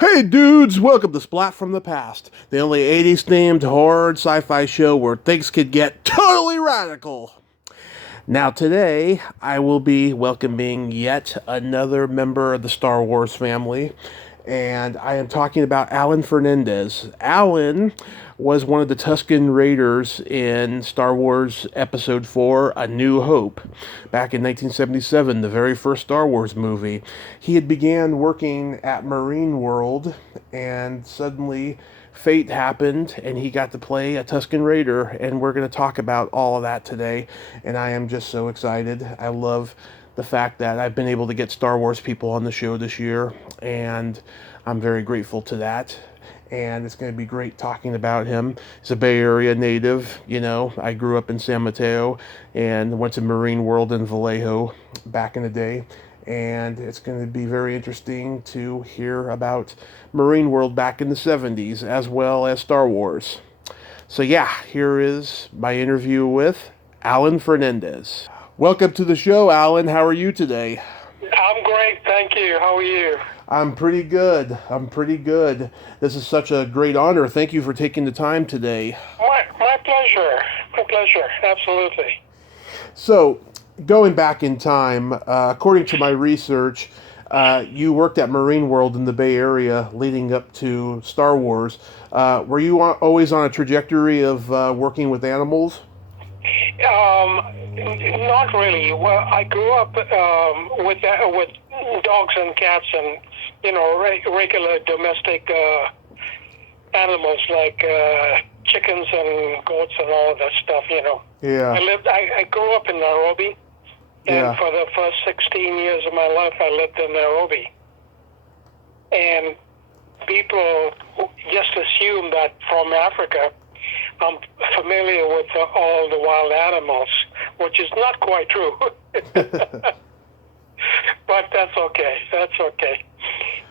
Hey dudes, welcome to Splat from the Past, the only 80s themed horror and sci-fi show where things could get totally radical. Now today, I will be welcoming yet another member of the Star Wars family, and I am talking about Alan Fernandes. Alan was one of the Tusken Raiders in Star Wars Episode 4, A New Hope, back in 1977, the very first Star Wars movie. He had began working at Marine World, and suddenly fate happened and he got to play a Tusken Raider, and we're going to talk about all of that today, and I am just so excited. I love the fact that I've been able to get Star Wars people on the show this year, and I'm very grateful to that. And it's going to be great talking about him. He's a Bay Area native. I grew up in San Mateo and went to Marine World in Vallejo back in the day. And it's going to be very interesting to hear about Marine World back in the 70s as well as Star Wars. So yeah, here is my interview with Alan Fernandes. Welcome to the show, Alan. How are you today? I'm great, thank you. How are you? I'm pretty good. This is such a great honor. Thank you for taking the time today. My pleasure. My pleasure, absolutely. So, going back in time, according to my research, you worked at Marine World in the Bay Area leading up to Star Wars. Were you always on a trajectory of working with animals? Not really. Well, I grew up with dogs and cats and regular domestic animals like chickens and goats and all of that stuff. Yeah. I grew up in Nairobi, and for the first 16 years of my life, I lived in Nairobi. And people just assume that from Africa, I'm familiar with all the wild animals, which is not quite true. But that's okay. That's okay.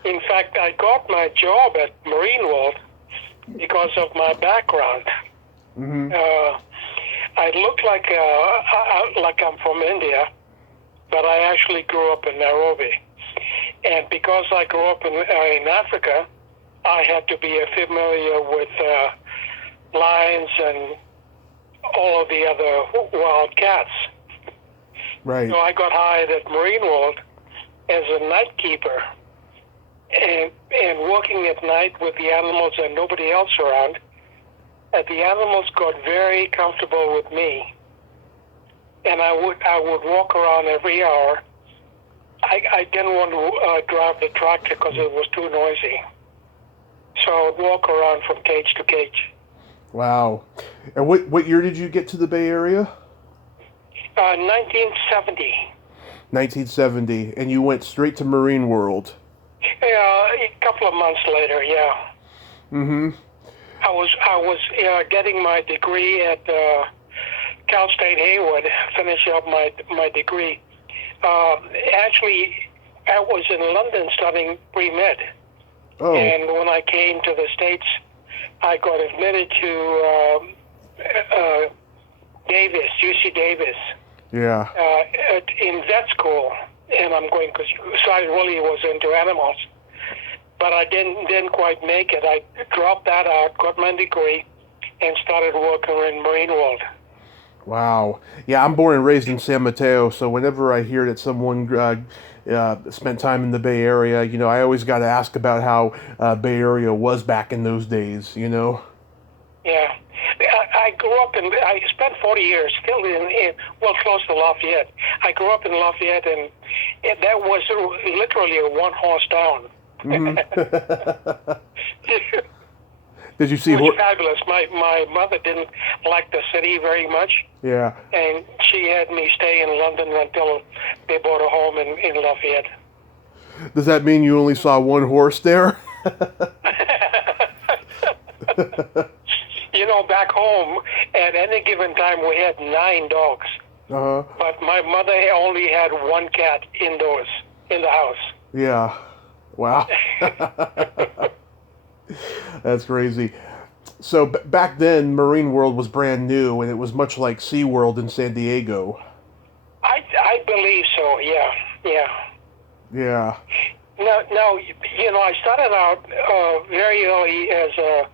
In fact, I got my job at Marine World because of my background. Mm-hmm. I look like I'm from India, but I actually grew up in Nairobi. And because I grew up in Africa, I had to be familiar with lions and all of the other wild cats. Right. So I got hired at Marine World as a night keeper, and working at night with the animals and nobody else around. The animals got very comfortable with me, and I would walk around every hour. I didn't want to drive the tractor because it was too noisy, so I would walk around from cage to cage. Wow. And what year did you get to the Bay Area? 1970. 1970. And you went straight to Marine World. Yeah, a couple of months later, yeah. Mm-hmm. I was getting my degree at Cal State Hayward, finishing up my degree. Actually, I was in London studying pre-med. Oh. And when I came to the States, I got admitted to Davis, UC Davis. Yeah. In vet school, and so I really was into animals, but I didn't quite make it. I dropped that out, got my degree, and started working in Marine World. Wow. Yeah, I'm born and raised in San Mateo, so whenever I hear that someone spent time in the Bay Area, I always got to ask about how Bay Area was back in those days, Yeah. I grew up I spent 40 years still close to Lafayette. I grew up in Lafayette, and that was literally a one-horse town. Mm-hmm. Did you see? It was fabulous. My mother didn't like the city very much. Yeah. And she had me stay in London until they bought a home in Lafayette. Does that mean you only saw one horse there? Back home, at any given time, we had 9 dogs. Uh-huh. But my mother only had 1 cat indoors, in the house. Yeah. Wow. That's crazy. So back then, Marine World was brand new, and it was much like SeaWorld in San Diego. I believe so, yeah. Yeah. now, I started out very early as a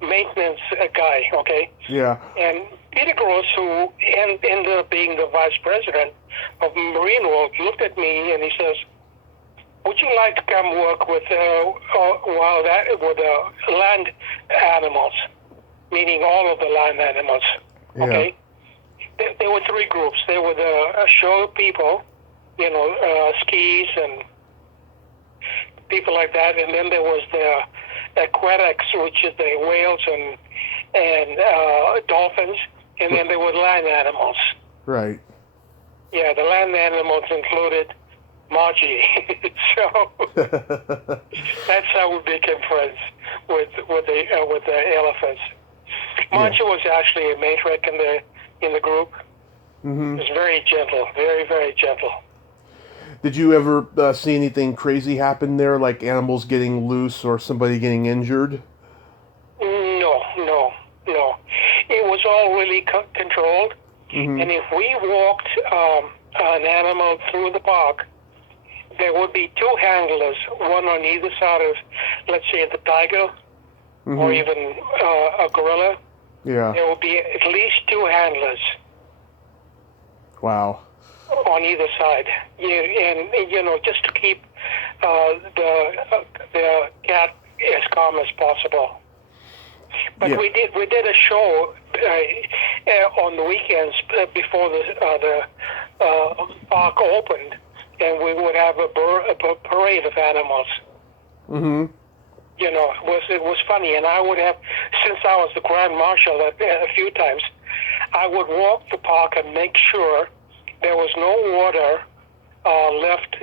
maintenance guy, okay? Yeah. And Peter Gross, who ended up being the vice president of Marine World, looked at me and he says, "Would you like to come work with land animals, meaning all of the land animals?" Yeah. Okay. There were three groups. There were the show people, skis and people like that, and then there was the aquatics, which is the whales and dolphins, and then there were land animals. Right. Yeah, the land animals included Margie. So that's how we became friends with the elephants. Margie was actually a matriarch in the group. Mm-hmm. It was very gentle, very, very gentle. Did you ever see anything crazy happen there, like animals getting loose or somebody getting injured? No. It was all really controlled. Mm-hmm. And if we walked an animal through the park, there would be two handlers, one on either side of, let's say, the tiger, Mm-hmm. or even a gorilla. Yeah. There would be at least two handlers Wow. on either side, and just to keep the cat as calm as possible. But Yeah. we did a show on the weekends before the park opened, and we would have a parade of animals. Mm-hmm. It was funny, and I would have, since I was the grand marshal a few times, I would walk the park and make sure there was no water left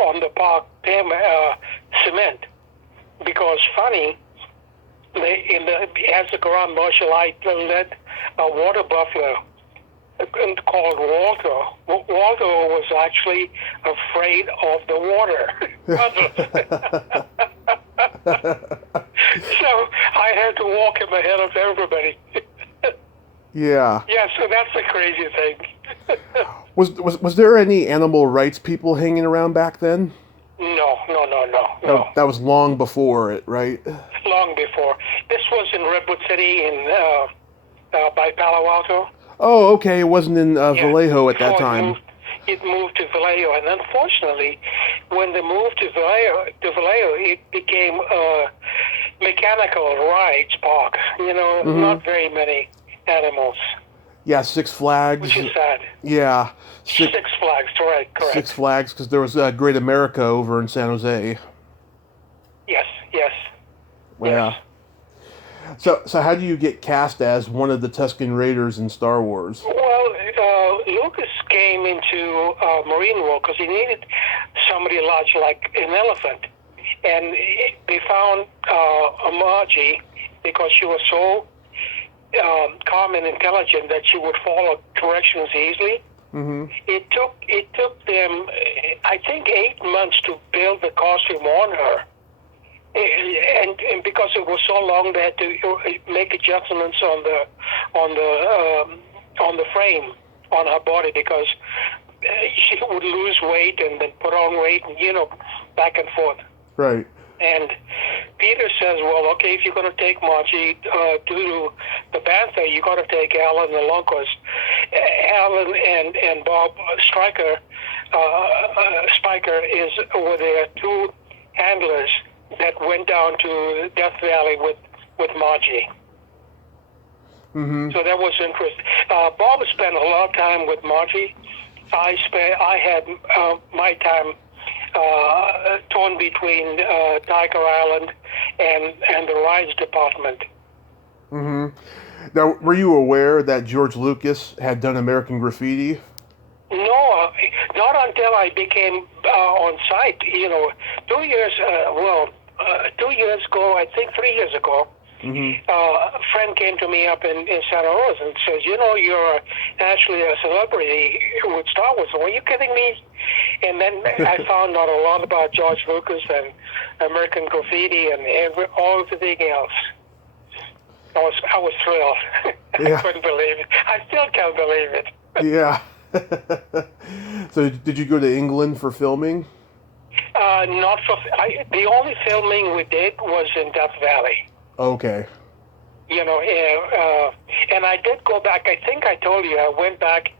on the park cement, because funny, as the grand marshal, I led a water buffalo called Walter. Walter was actually afraid of the water. So I had to walk him ahead of everybody. Yeah. Yeah, so that's the crazy thing. Was there any animal rights people hanging around back then? No. That was long before it, right? Long before. This was in Redwood City by Palo Alto. Oh, okay. It wasn't in Vallejo at that Before time. It moved to Vallejo, and unfortunately, when they moved to Vallejo, it became a mechanical rides park. Mm-hmm. Not very many animals. Yeah, Six Flags. Which is sad. Yeah. Six Flags, correct. Six Flags, because there was Great America over in San Jose. Yes. Yeah. So how do you get cast as one of the Tusken Raiders in Star Wars? Well, Lucas came into Marine World because he needed somebody large like an elephant. And they found Margie because she was so calm and intelligent that she would follow directions easily. Mm-hmm. It took them, I think, 8 months to build the costume on her. And because it was so long, they had to make adjustments on the frame on her body, because she would lose weight and then put on weight, and back and forth. Right. And Peter says, "Well, okay, if you're going to take Margie to the Bantha, you got to take Alan along, because Alan and Bob Spiker were their two handlers that went down to Death Valley with Margie." Mm-hmm. So that was interesting. Bob spent a lot of time with Margie. I had my time torn between Tiger Island and the rides department. Mm-hmm. Now, were you aware that George Lucas had done American Graffiti? No, not until I became on site. 2 years. 2 years ago, I think 3 years ago, Mm-hmm. a friend came to me up in Santa Rosa and says, "You're actually a celebrity with Star Wars." Are you kidding me? And then I found out a lot about George Lucas and American Graffiti and everything else. I was thrilled. Yeah. I couldn't believe it. I still can't believe it. Yeah. So did you go to England for filming? Not for the only filming we did was in Death Valley. Okay. You know, and I did go back. I think I told you I went back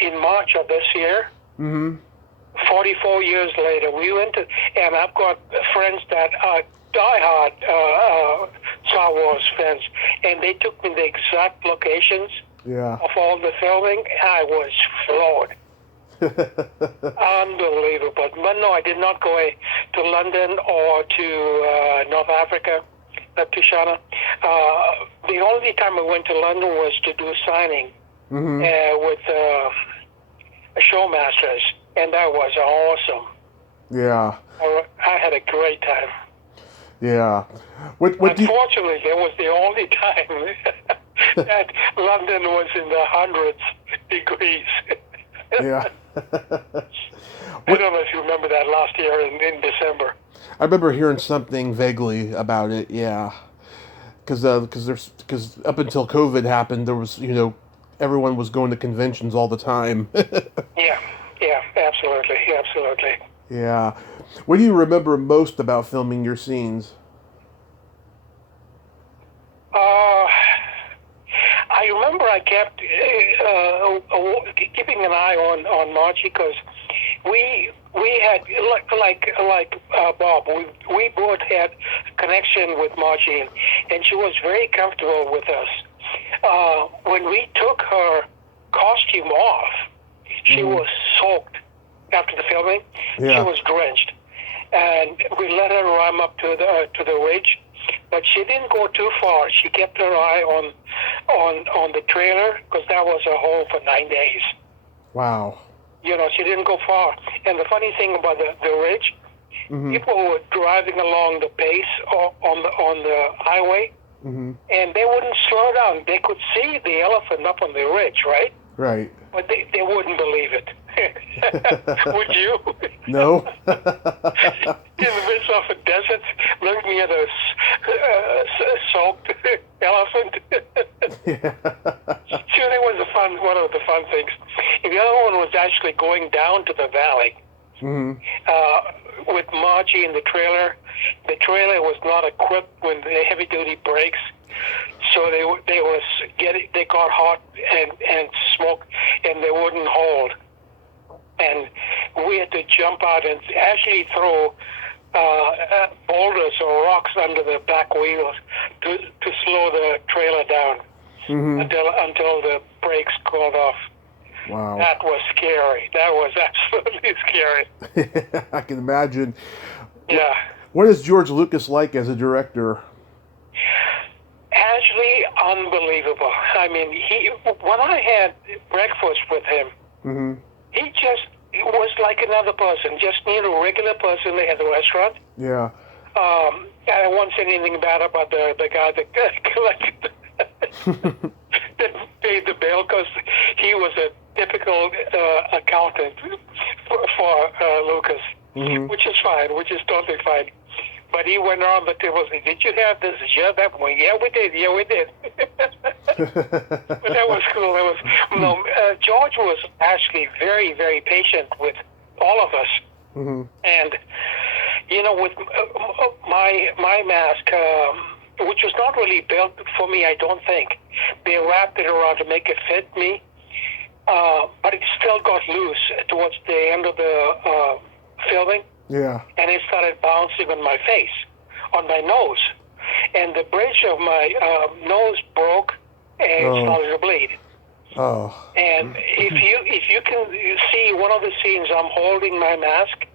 in March of this year. Mm-hmm. 44 years later, we went to, and I've got friends that are diehard Star Wars fans, and they took me the exact locations of all the filming. I was floored. Unbelievable. But no, I did not go to London or to North Africa, to Shana. The only time I went to London was to do signing with Showmasters, and that was awesome. Yeah. I had a great time. Yeah. Unfortunately, that was the only time that London was in the hundreds degrees. Yeah. I don't know if you remember that last year in December. I remember hearing something vaguely about it. Yeah, because up until COVID happened, there was everyone was going to conventions all the time. Yeah, absolutely. Yeah. What do you remember most about filming your scenes? I remember I kept keeping an eye on Margie because we had like Bob. We both had a connection with Margie, and she was very comfortable with us. When we took her costume off, she was soaked after the filming. Yeah. She was drenched, and we let her run up to the ridge, but she didn't go too far. She kept her eye on the trailer because that was her home for 9 days. Wow. She didn't go far. And the funny thing about the ridge, people were driving along the base on the highway, and they wouldn't slow down. They could see the elephant up on the ridge, right? Right. But they wouldn't believe it. Would you? No. In the midst of a desert, looking at a soaked elephant. Yeah. So that was one of the fun things. And the other one was actually going down to the valley with Margie in the trailer. The trailer was not equipped with the heavy-duty brakes, so they got hot and smoke, and they wouldn't hold. And we had to jump out and actually throw boulders or rocks under the back wheels to slow the trailer down until the brakes called off. Wow. That was scary. That was absolutely scary. I can imagine. Yeah. What is George Lucas like as a director? Actually, unbelievable. I mean, when I had breakfast with him, he just was like another person, just a regular person at the restaurant. Yeah. I won't say anything bad about the guy that collected, that paid the bill, because he was a typical accountant for Lucas, which is fine, which is totally fine. But he went around the table and said, "Did you have this? Did you have that one?" "Yeah, we did. Yeah, we did." But that was cool. George was actually very, very patient with all of us. And, with my mask, which was not really built for me, I don't think. They wrapped it around to make it fit me, but it still got loose towards the end of the filming. Yeah. And it started bouncing on my face, on my nose. And the bridge of my nose broke and started to bleed. Oh. And if you can see one of the scenes, I'm holding my mask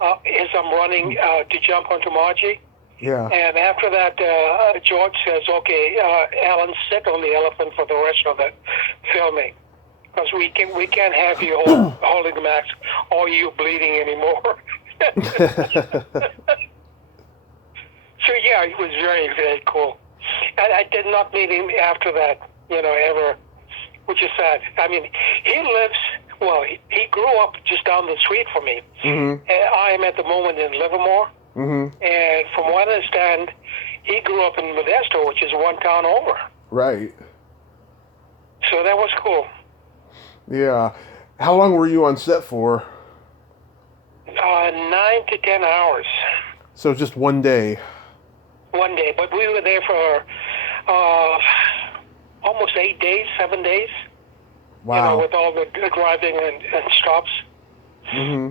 as I'm running to jump onto Margie. Yeah. And after that, George says, "Okay, Alan, sit on the elephant for the rest of the filming, because we can't have you holding the mask or you bleeding anymore." So yeah, it was very, very cool. And I did not meet him after that, ever, which is sad. I mean, he grew up just down the street from me. I am at the moment in Livermore. And from what I understand, he grew up in Modesto, which is one town over. Right. So that was cool. Yeah. How long were you on set for? 9 to 10 hours. So just one day. One day, but we were there for almost 8 days, 7 days. Wow. With all the driving and stops. Mm-hmm.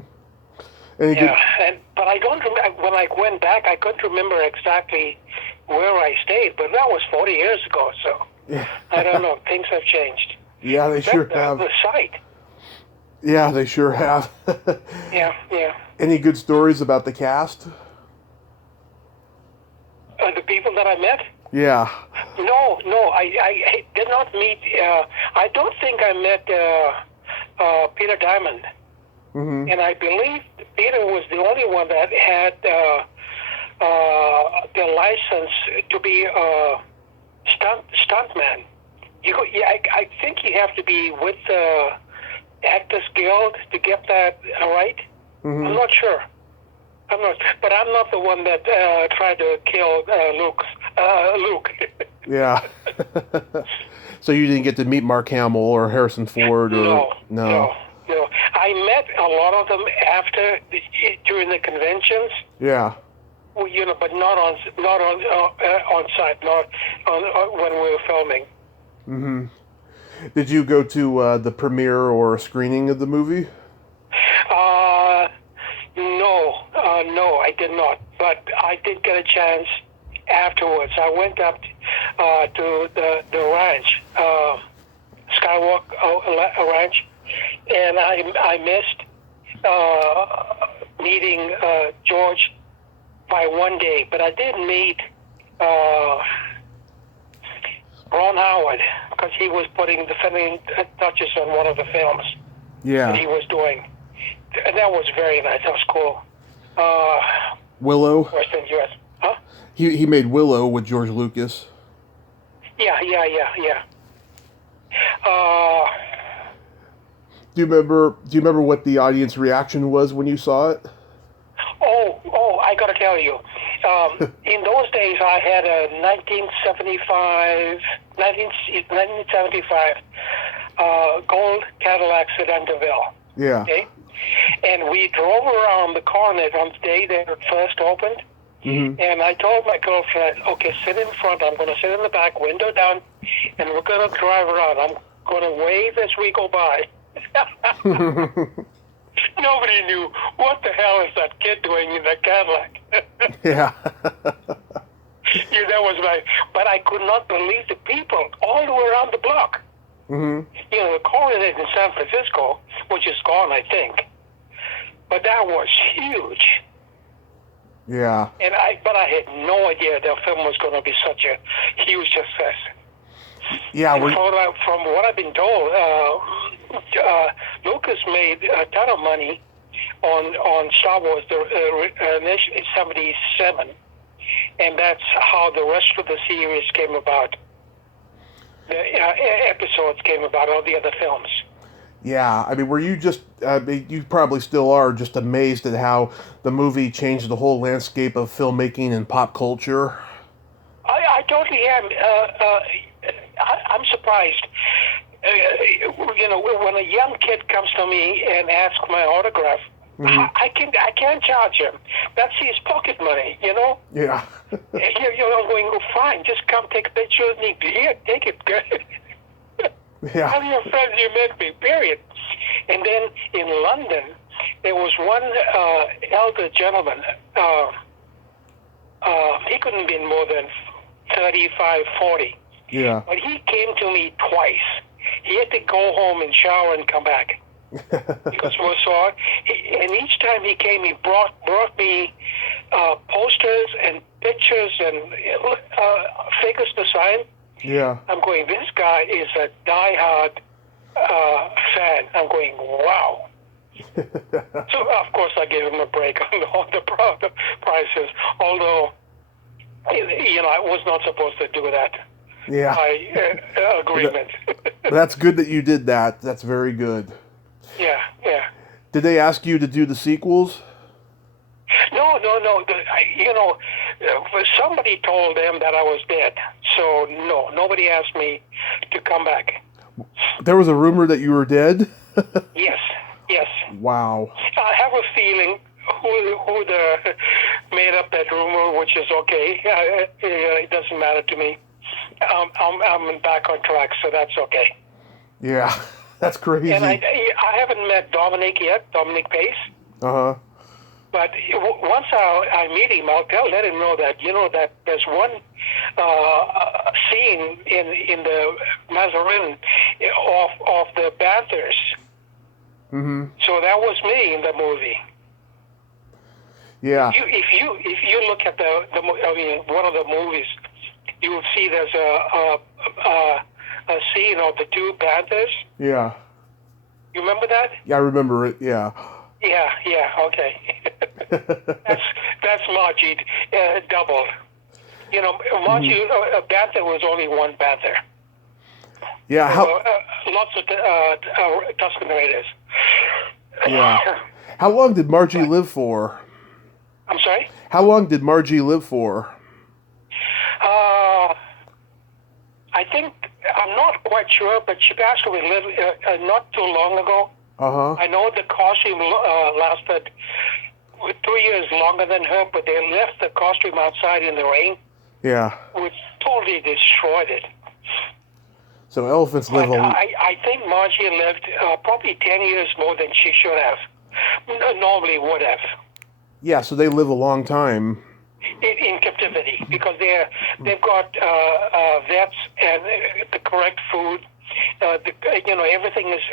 But I don't remember, when I went back, I couldn't remember exactly where I stayed, but that was 40 years ago, so Yeah. I don't know. Things have changed. Yeah, they sure have. The site. Yeah, they sure have. Yeah. Any good stories about the cast? The people that I met? Yeah. No, I did not meet. I don't think I met Peter Diamond. Mm-hmm. And I believe Peter was the only one that had the license to be a stuntman. I think you have to be with the Actors Guild to get that right. Mm-hmm. I'm not sure. But I'm not the one that tried to kill Luke. Yeah. So you didn't get to meet Mark Hamill or Harrison Ford or No. I met a lot of them during the conventions. Yeah. But not on site, not on when we were filming. Mm-hmm. Did you go to the premiere or screening of the movie? No, I did not. But I did get a chance afterwards. I went up to the ranch, Skywalk Ranch, and I missed meeting George by one day, but I did meet Ron Howard because he was putting the finishing touches on one of the films that he was doing. And that was very nice. That was cool. Willow? Western U.S. Huh? He made Willow with George Lucas. Yeah. Do you remember what the audience reaction was when you saw it? Oh, I got to tell you. In those days, I had a 1975 gold Cadillac Sedan DeVille. Yeah. Okay? And we drove around the Coronet on the day that it first opened. Mm-hmm. And I told my girlfriend, okay, sit in front. I'm going to sit in the back, window down, and we're going to drive around. I'm going to wave as we go by. Nobody knew what the hell is that kid doing in that Cadillac. Yeah. That was but I could not believe the people all the way around the block. Mm-hmm. The Coronet in San Francisco, which is gone, I think. But that was huge. Yeah. But I had no idea the film was going to be such a huge success. Yeah. From what I've been told, Lucas made a ton of money on Star Wars initially in '77, and that's how the rest of the series came about. The episodes came about, all the other films. Yeah, I mean, were you just, you probably still are, just amazed at how the movie changed the whole landscape of filmmaking and pop culture? I totally am. I'm surprised. When a young kid comes to me and asks my autograph, mm-hmm. I can't charge him. That's his pocket money, Yeah. You're going, fine, just come take a picture with me. Here, take it. Yeah. Tell your friends you met me, period. And then in London, there was one elder gentleman. He couldn't have been more than 35, 40. Yeah. But he came to me twice. He had to go home and shower and come back. Because we saw it. And each time he came, he brought me posters and pictures and figures to sign. Yeah. I'm going, this guy is a diehard fan. I'm going, wow. So, of course, I gave him a break on the prices, although, I was not supposed to do that. Yeah. By agreement. That's good that you did that. That's very good. Yeah. Did they ask you to do the sequels? No. Somebody told them that I was dead. So, no, nobody asked me to come back. There was a rumor that you were dead? Yes. Wow. I have a feeling who the made up that rumor, which is okay. It doesn't matter to me. I'm back on track, so that's okay. Yeah, that's crazy. And I haven't met Dominic yet, Dominic Pace. Uh-huh. But once I meet him, let him know that that there's one scene in the Mazarin of the Panthers. Mm-hmm. So that was me in the movie. Yeah. If you look at one of the movies, you will see there's a scene of the two Panthers. Yeah. You remember that? Yeah, I remember it. Yeah. Yeah, okay. that's Margie doubled. Margie, a panther was only one panther. Yeah. Lots of Tusken Raiders. Yeah. How long did Margie live for? I'm sorry? How long did Margie live for? I think, I'm not quite sure, but she passed away not too long ago. Uh-huh. I know the costume lasted 2 years longer than her, but they left the costume outside in the rain. Yeah. Which totally destroyed it. So elephants live I think Margie lived probably 10 years more than she should have. Normally would have. Yeah, so they live a long time. In captivity, because they've got vets and the correct food. Everything is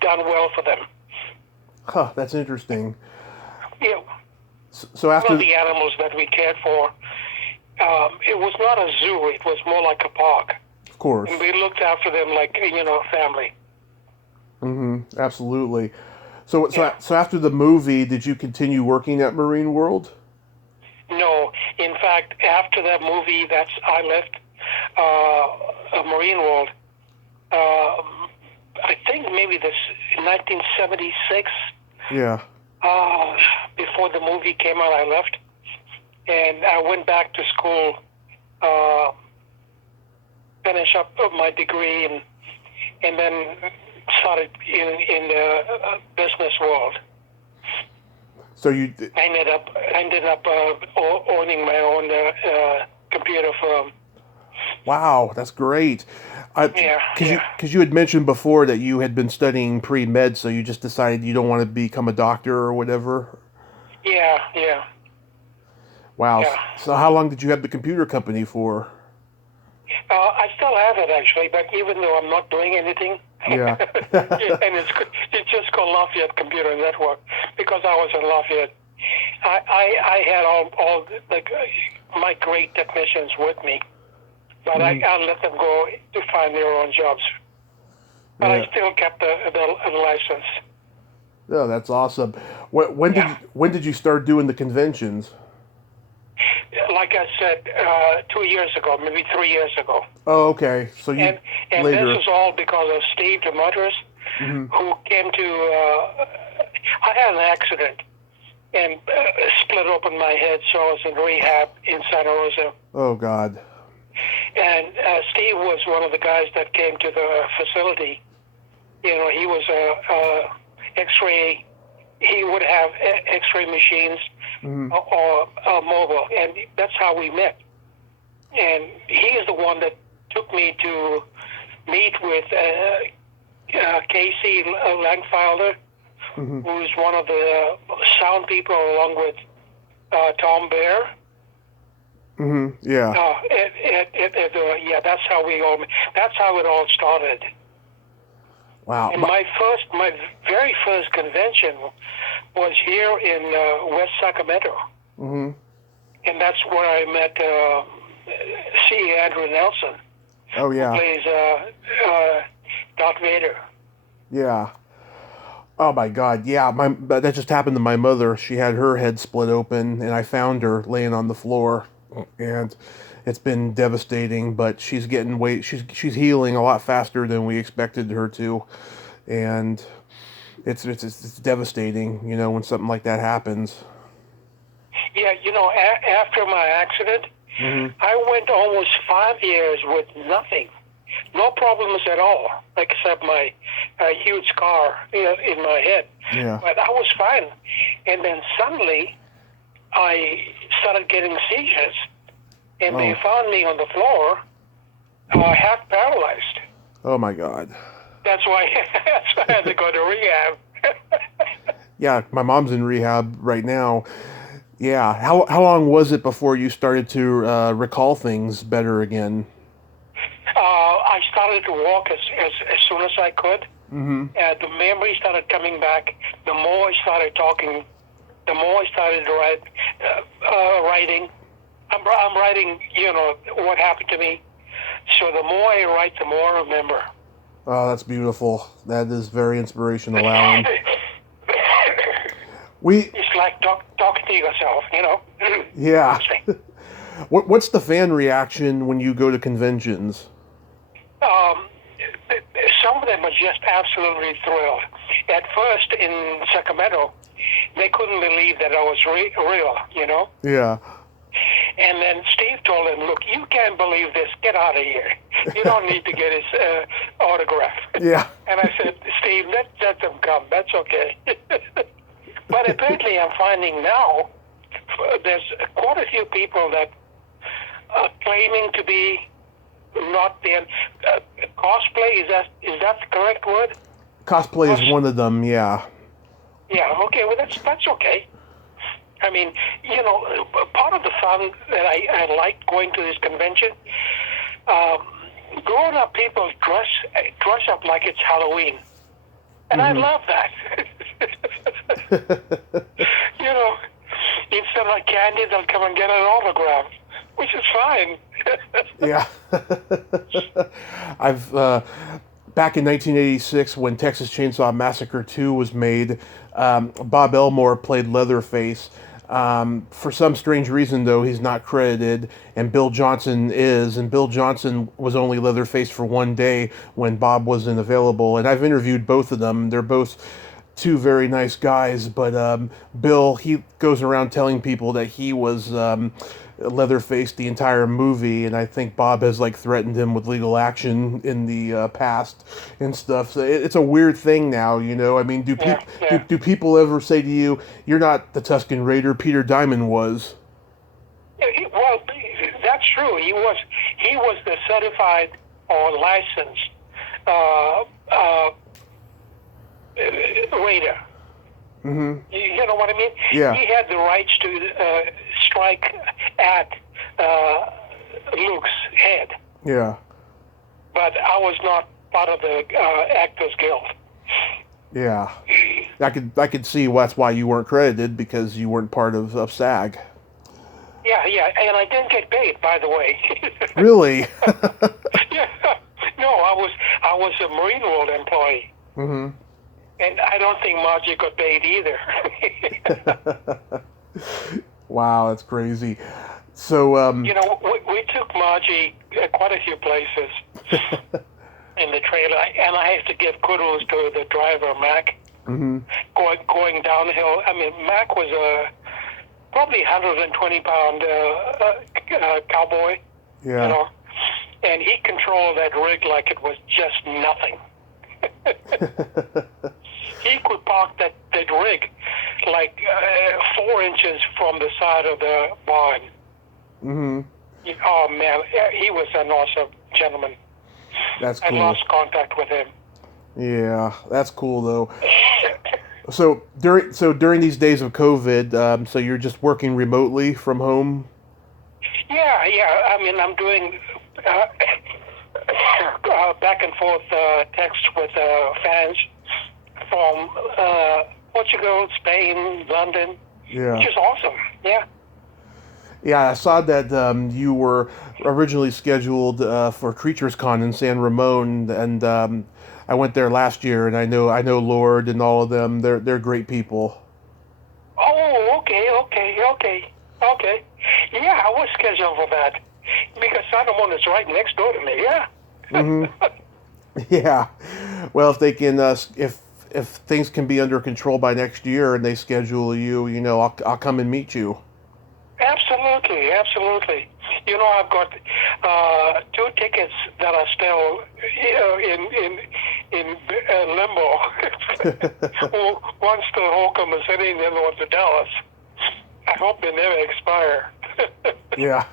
done well for them. Huh, that's interesting. Yeah. So after one of the animals that we cared for, it was not a zoo. It was more like a park. Of course. And we looked after them like family. Mm-hmm. Absolutely. So after the movie, did you continue working at Marine World? No. In fact, after that movie, I left Marine World. I think maybe this 1976. Yeah. Before the movie came out, I left, and I went back to school, finish up my degree, and then started in the business world. So you ended up owning my own computer firm. Wow, that's great. Because you had mentioned before that you had been studying pre-med, so you just decided you don't want to become a doctor or whatever. Yeah. Wow. Yeah. So how long did you have the computer company for? I still have it actually, but even though I'm not doing anything, Yeah. and it's just called Lafayette Computer Network because I was in Lafayette. I had all my great technicians with me, but I let them go to find their own jobs. But I still kept the license. Oh, that's awesome. When did you start doing the conventions? Like I said, 2 years ago, maybe 3 years ago. Oh, okay. So you and later. this is all because of Steve DeMotters, who came to. I had an accident and split open my head, so I was in rehab in Santa Rosa. Oh God. And Steve was one of the guys that came to the facility. He was a X-ray. He would have X-ray machines or mobile, and that's how we met. And he is the one that took me to meet with Casey Langfelder, who's one of the sound people, along with Tom Baer. Yeah. Yeah, that's how we all. That's how it all started. Wow. And my very first convention was here in West Sacramento. And that's where I met C. Andrew Nelson. Oh yeah. Who plays Darth Vader. Yeah. Oh my God. Yeah. That just happened to my mother. She had her head split open, and I found her laying on the floor, and it's been devastating. But she's getting she's healing a lot faster than we expected her to, and it's devastating. When something like that happens. Yeah. After my accident, I went almost 5 years with nothing. no problems at all, except my huge scar in my head. Yeah. But I was fine. And then suddenly, I started getting seizures, and they found me on the floor, half paralyzed. Oh my God. That's why I had to go to rehab. Yeah, my mom's in rehab right now. Yeah. How long was it before you started to recall things better again? I started to walk as soon as I could. Mm-hmm. The memory started coming back. The more I started talking, the more I started writing. I'm writing, what happened to me. So the more I write, the more I remember. Oh, that's beautiful. That is very inspirational, Alan. It's like talking to yourself, Yeah. What's the fan reaction when you go to conventions? Some of them are just absolutely thrilled. At first, in Sacramento, they couldn't believe that I was real, Yeah. And then Steve told him, "Look, you can't believe this. Get out of here. You don't need to get his autograph." Yeah. And I said, "Steve, let them come. That's okay." But apparently, I'm finding now there's quite a few people that are claiming to be not there. Cosplay, is that the correct word? Cosplay is one of them, yeah. Yeah, okay, well, that's okay. I mean, part of the fun that I liked going to this convention, growing up people dress up like it's Halloween. And I love that. Instead of candy, they'll come and get an autograph, which is fine. Yeah. I've back in 1986 when Texas Chainsaw Massacre 2 was made, Bob Elmore played Leatherface. For some strange reason, though, he's not credited, and Bill Johnson is. And Bill Johnson was only Leatherface for one day when Bob wasn't available. And I've interviewed both of them. They're both two very nice guys. But Bill, he goes around telling people that he was Leatherface the entire movie, and I think Bob has threatened him with legal action in the past and stuff. So it's a weird thing now, I mean, do people ever say to you, "You're not the Tusken Raider, Peter Diamond was"? Well, that's true. He was the certified or licensed raider. Mm-hmm. You know what I mean? Yeah. He had the rights to strike at Luke's head. Yeah. But I was not part of the Actors Guild. Yeah. I could see that's why you weren't credited, because you weren't part of SAG. Yeah, and I didn't get paid, by the way. Really? Yeah. No, I was a Marine World employee. Mm-hmm. And I don't think Margie got paid either. Wow, that's crazy. So, we took Margie quite a few places in the trailer, and I have to give kudos to the driver, Mac. Mm-hmm. Going downhill. I mean, Mac was a probably 120-pound cowboy. Yeah. And he controlled that rig like it was just nothing. He could park that rig 4 inches from the side of the barn. Mm-hmm. Oh man, he was an awesome gentleman. That's cool. I lost contact with him. Yeah, that's cool though. So during these days of COVID, so you're just working remotely from home? Yeah. I mean, I'm doing back and forth text with fans from Portugal, Spain, London. Yeah. Which is awesome. Yeah. Yeah, I saw that you were originally scheduled for Creatures Con in San Ramon, and I went there last year, and I know Lord and all of them. They're great people. Oh, okay. Yeah, I was scheduled for that because San Ramon is right next door to me. Yeah. Mm-hmm. Yeah. Well, if they can, if things can be under control by next year, and they schedule you, I'll come and meet you. Absolutely. I've got 2 tickets that are still, in limbo. One's to Oklahoma City, and the other one's to Dallas. I hope they never expire. Yeah.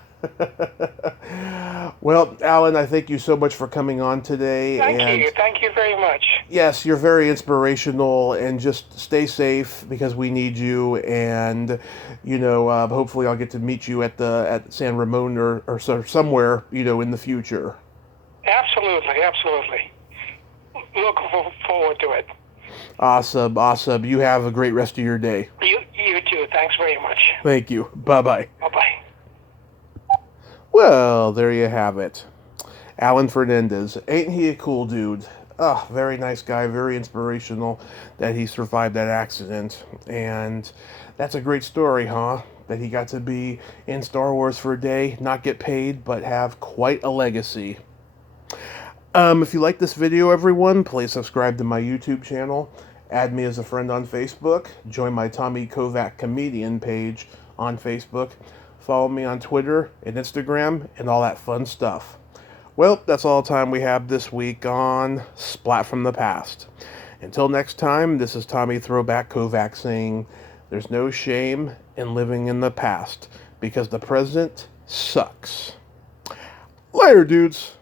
Well, Alan, I thank you so much for coming on today. Thank you very much. Yes, you're very inspirational, and just stay safe because we need you. And hopefully, I'll get to meet you at San Ramon or somewhere in the future. Absolutely. Looking forward to it. Awesome. You have a great rest of your day. You too. Thanks very much. Thank you. Bye-bye. Bye-bye. Well, there you have it. Alan Fernandes. Ain't he a cool dude? Oh, very nice guy, very inspirational that he survived that accident. And that's a great story, huh? That he got to be in Star Wars for a day, not get paid, but have quite a legacy. If you like this video, everyone, please subscribe to my YouTube channel. Add me as a friend on Facebook. Join my Tommy Kovac comedian page on Facebook. Follow me on Twitter and Instagram and all that fun stuff. Well, that's all the time we have this week on Splat from the Past. Until next time, this is Tommy Throwback Kovac saying, there's no shame in living in the past because the present sucks. Later, dudes.